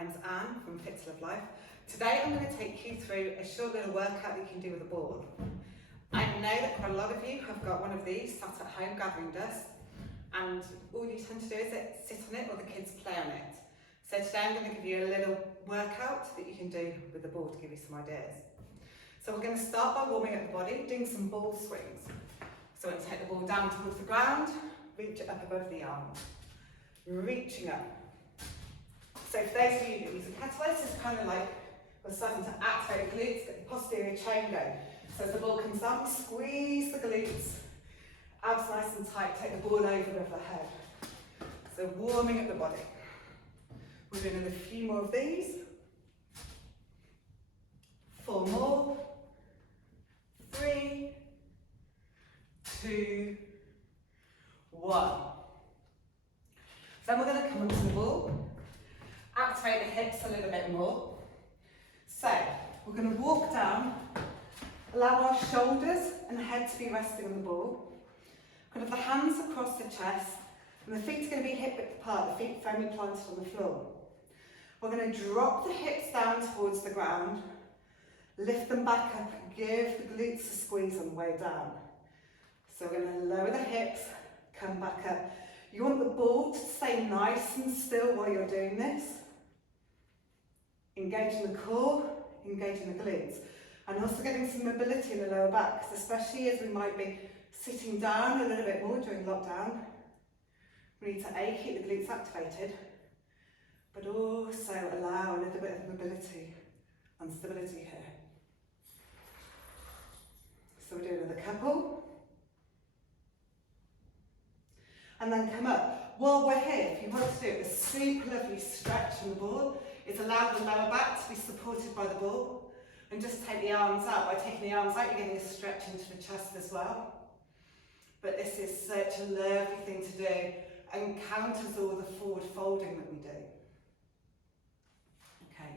name's Anne from Fit to Live Life. Today I'm going to take you through a short little workout that you can do with a ball. I know that quite a lot of you have got one of these sat at home gathering dust, and all you tend to do is sit on it or the kids play on it. So today I'm going to give you a little workout that you can do with the ball to give you some ideas. So we're going to start by warming up the body, doing some ball swings. So we're going to take the ball down towards the ground, reach it up above the arms, reaching up. So for those of you that use a kettlebell, this is kind of like we're starting to activate the glutes, get the posterior chain going. So as the ball comes down, squeeze the glutes, abs nice and tight, take the ball over above the head. So warming up the body. We're doing a few more of these. 4 more. 3, 2, 1. Then we're going to come onto the ball, activate the hips a little bit more. So we're going to walk down, allow our shoulders and head to be resting on the ball. Kind of the hands across the chest, and the feet are going to be hip width apart, the feet firmly planted on the floor. We're going to drop the hips down towards the ground, lift them back up, and give the glutes a squeeze on the way down. So we're going to lower the hips, come back up. You want the ball to stay nice and still while you're doing this. Engaging the core, engaging the glutes. And also getting some mobility in the lower back, because especially as we might be sitting down a little bit more during lockdown, we need to keep the glutes activated, but also allow a little bit of mobility and stability here. So we're doing another couple. And then come up. While we're here, if you want to do a super lovely stretch on the ball, it's allow the lower back to be supported by the ball. And just take the arms out. By taking the arms out, you're getting a stretch into the chest as well. But this is such a lovely thing to do and counters all the forward folding that we do. Okay.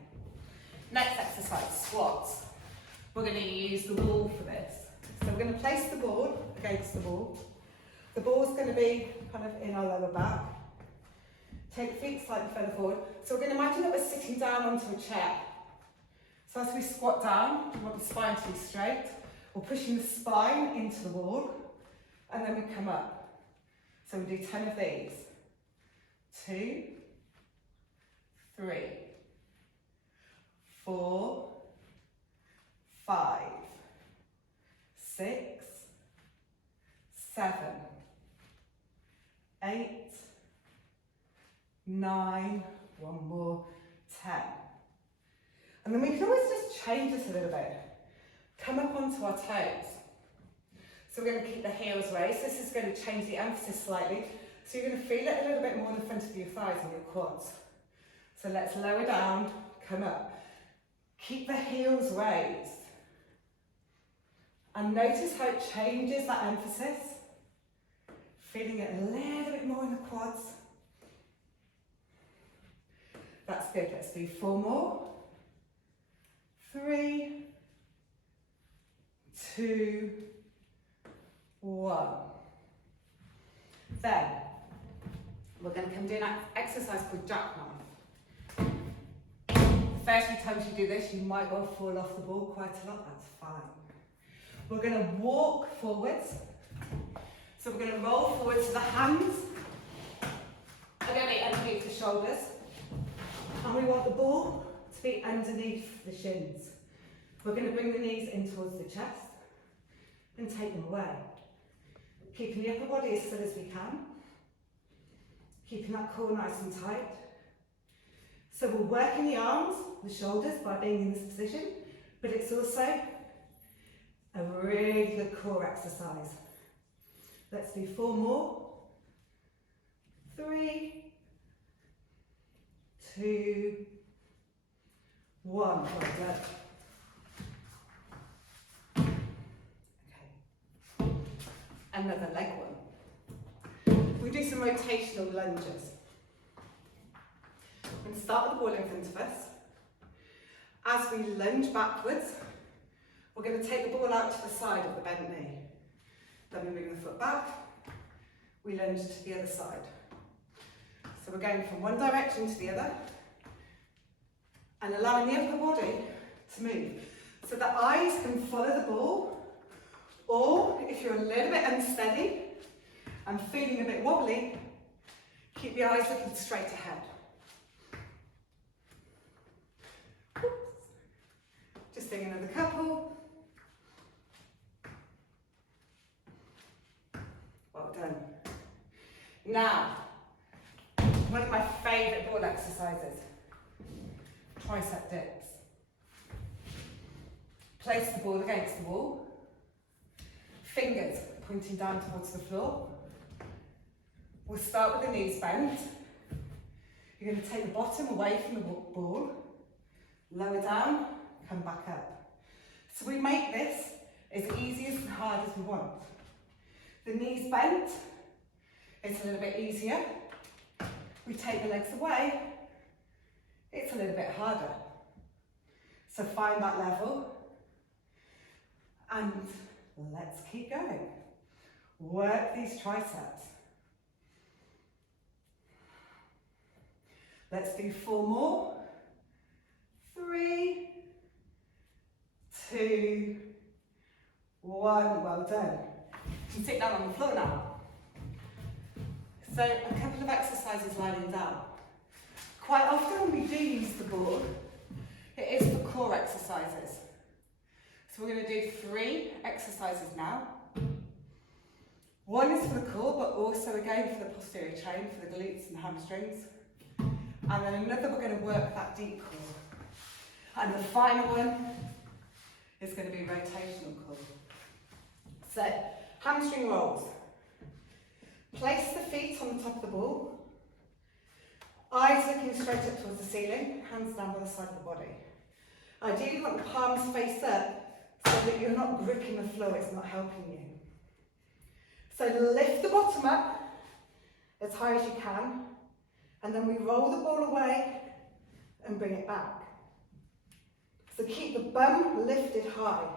Next exercise, squats. We're going to use the ball for this. So we're going to place the ball against the ball. The ball's going to be kind of in our lower back. Take the feet slightly further forward. So we're going to imagine that we're sitting down onto a chair. So as we squat down, we want the spine to be straight. We're pushing the spine into the wall, and then we come up. So we do 10 of these. 2, 3, 4, 5, 6, 7, 8, 9, one more, 10. And then we can always just change this a little bit. Come up onto our toes. So we're going to keep the heels raised. This is going to change the emphasis slightly. So you're going to feel it a little bit more in the front of your thighs and your quads. So let's lower down, come up. Keep the heels raised. And notice how it changes that emphasis. Feeling it a little bit more in the quads. That's good. Let's do 4 more. 3, 2, 1. Then we're going to come do an exercise called jackknife. The first few times you do this, you might well fall off the ball quite a lot. That's fine. We're going to walk forwards. So we're going to roll forward so the hands are going to be underneath the shoulders. And we want the ball to be underneath the shins. We're going to bring the knees in towards the chest and take them away. Keeping the upper body as still as we can. Keeping that core nice and tight. So we're working the arms, the shoulders by being in this position, but it's also a really good core exercise. Let's do 4 more. 3, 2, 1. Well done. Okay. Another leg one. We do some rotational lunges. We're going to start with the ball in front of us. As we lunge backwards, we're going to take the ball out to the side of the bent knee. Then we bring the foot back, we lunge to the other side. So we're going from one direction to the other, and allowing the upper body to move. So the eyes can follow the ball, or if you're a little bit unsteady and feeling a bit wobbly, keep the eyes looking straight ahead. Just doing another couple. Well done. Now, one of my favourite ball exercises, tricep dips. Place the ball against the wall, fingers pointing down towards the floor. We'll start with the knees bent. You're going to take the bottom away from the ball, lower down, come back up. So we make this as easy and hard as we want. The knees bent, it's a little bit easier. We take the legs away, it's a little bit harder. So find that level and let's keep going. Work these triceps. Let's do 4 more. 3, 2, 1. Well done. You can sit down on the floor now. So a couple of exercises lying down. Quite often when we do use the ball, it is for core exercises. So we're going to do 3 exercises now. One is for the core, but also again for the posterior chain, for the glutes and hamstrings. And then another, we're going to work that deep core. And the final one is going to be rotational core. So, hamstring rolls. Place the feet on the top of the ball. Eyes looking straight up towards the ceiling, hands down by the side of the body. Ideally, you want the palms face up so that you're not gripping the floor, it's not helping you. So lift the bottom up as high as you can, and then we roll the ball away and bring it back. So keep the bum lifted high.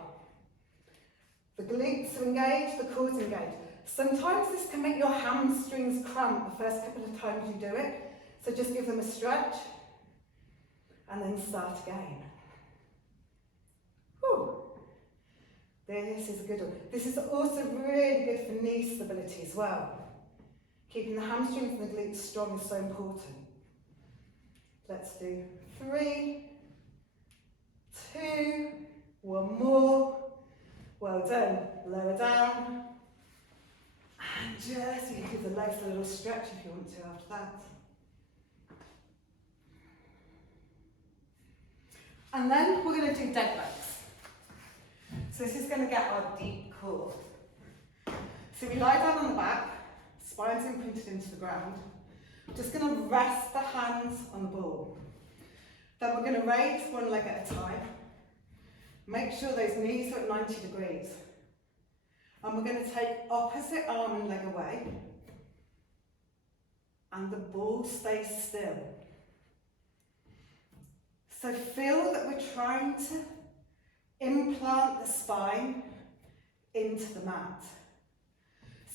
The glutes are engaged, the core's engaged. Sometimes this can make your hamstrings cramp the first couple of times you do it, so just give them a stretch and then start again. Whew. This is a good one. This is also really good for knee stability as well. Keeping the hamstrings and the glutes strong is so important. Let's do 3, 2, 1 more. Well done. Lower down. And just, you can give the legs a little stretch if you want to after that. And then we're going to do dead legs. So this is going to get our deep core. So we lie down on the back, spines imprinted into the ground. Just going to rest the hands on the ball. Then we're going to raise one leg at a time. Make sure those knees are at 90 degrees. And we're going to take opposite arm and leg away. And the ball stays still. So feel that we're trying to implant the spine into the mat.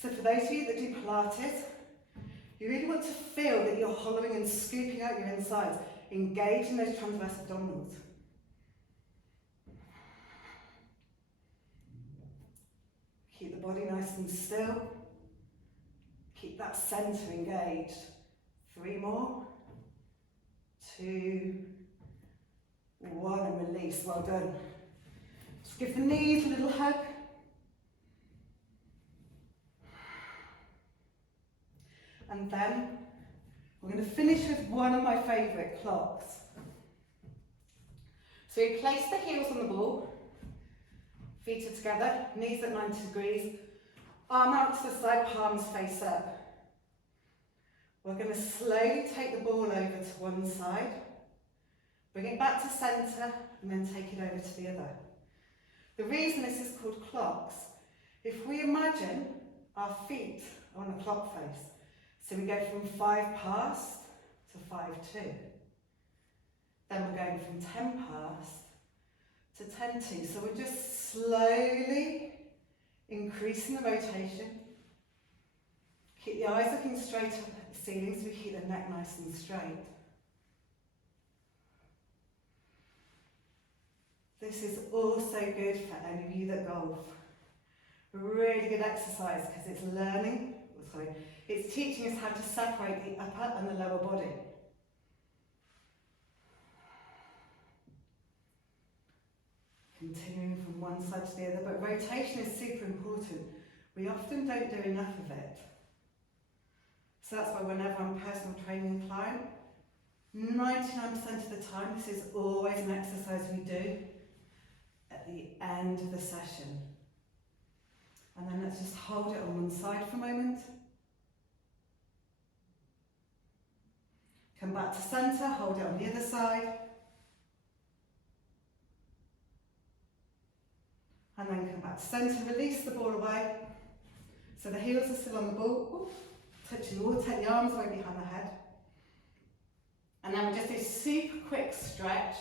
So for those of you that do Pilates, you really want to feel that you're hollowing and scooping out your insides, engaging those transverse abdominals. Keep the body nice and still. Keep that centre engaged. 3 more. 2, 1, and release. Well done. Just give the knees a little hug. And then we're going to finish with one of my favourite clocks. So you place the heels on the ball. Feet are together, knees at 90 degrees, arm out to the side, palms face up. We're going to slowly take the ball over to one side, bring it back to centre, and then take it over to the other. The reason this is called clocks, if we imagine our feet on a clock face, so we go from 5 past to 5 to. Then we're going from 10 past to 10 to. So we're just slowly increasing the rotation. Keep the eyes looking straight up at the ceiling so we keep the neck nice and straight. This is also good for any of you that golf. Really good exercise because it's teaching us how to separate the upper and the lower body. Continuing from one side to the other, but rotation is super important. We often don't do enough of it. So that's why whenever I'm a personal training client, 99% of the time this is always an exercise we do at the end of the session. And then let's just hold it on one side for a moment. Come back to centre, hold it on the other side. And then come back to centre, release the ball away. So the heels are still on the ball. Touching the wall, take the arms away behind the head. And then we just do a super quick stretch.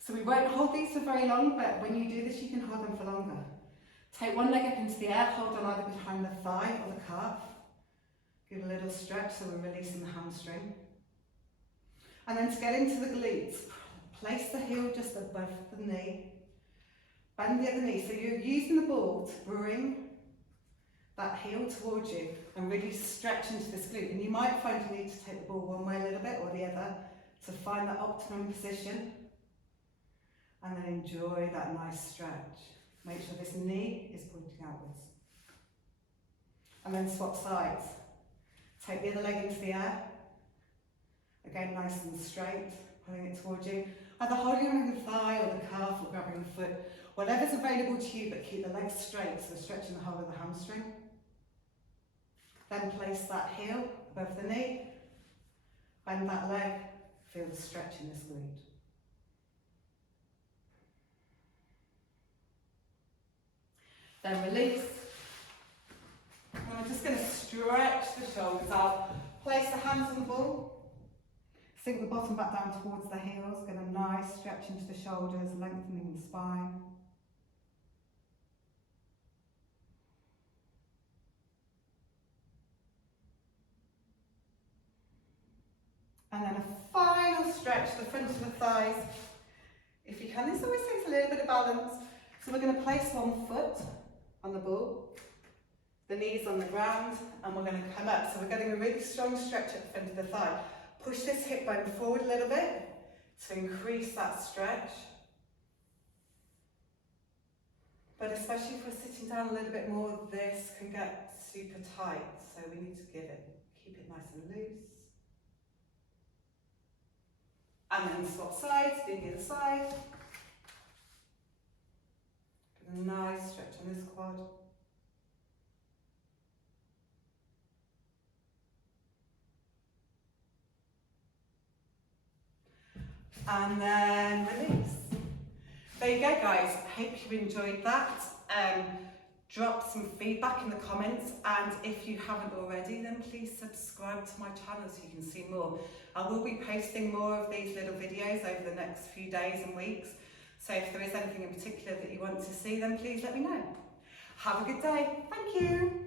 So we won't hold these for very long, but when you do this, you can hold them for longer. Take one leg up into the air, hold on either behind the thigh or the calf. Give a little stretch so we're releasing the hamstring. And then to get into the glutes, place the heel just above the knee. Bend the other knee, so you're using the ball to bring that heel towards you and really stretch into this glute. And you might find you need to take the ball one way a little bit or the other to find that optimum position. And then enjoy that nice stretch. Make sure this knee is pointing outwards. And then swap sides. Take the other leg into the air. Again, nice and straight, pulling it towards you. Either holding on the thigh or the calf or grabbing the foot. Whatever's available to you, but keep the legs straight, so stretching the whole of the hamstring. Then place that heel above the knee. Bend that leg, feel the stretch in this glute. Then release. And I'm just going to stretch the shoulders out. Place the hands on the ball. Sink the bottom back down towards the heels. Get a nice stretch into the shoulders, lengthening the spine. And then a final stretch to the front of the thighs. If you can, this always takes a little bit of balance. So we're going to place one foot on the ball, the knees on the ground, and we're going to come up. So we're getting a really strong stretch at the front of the thigh. Push this hip bone forward a little bit to increase that stretch. But especially if we're sitting down a little bit more, this can get super tight. So we need to keep it nice and loose. And then swap sides, do the other side. Get a nice stretch on this quad. And then release. There you go, guys. Hope you enjoyed that. Drop some feedback in the comments, and if you haven't already, then please subscribe to my channel so you can see more. I will be posting more of these little videos over the next few days and weeks, so if there is anything in particular that you want to see, then please let me know. Have a good day. Thank you.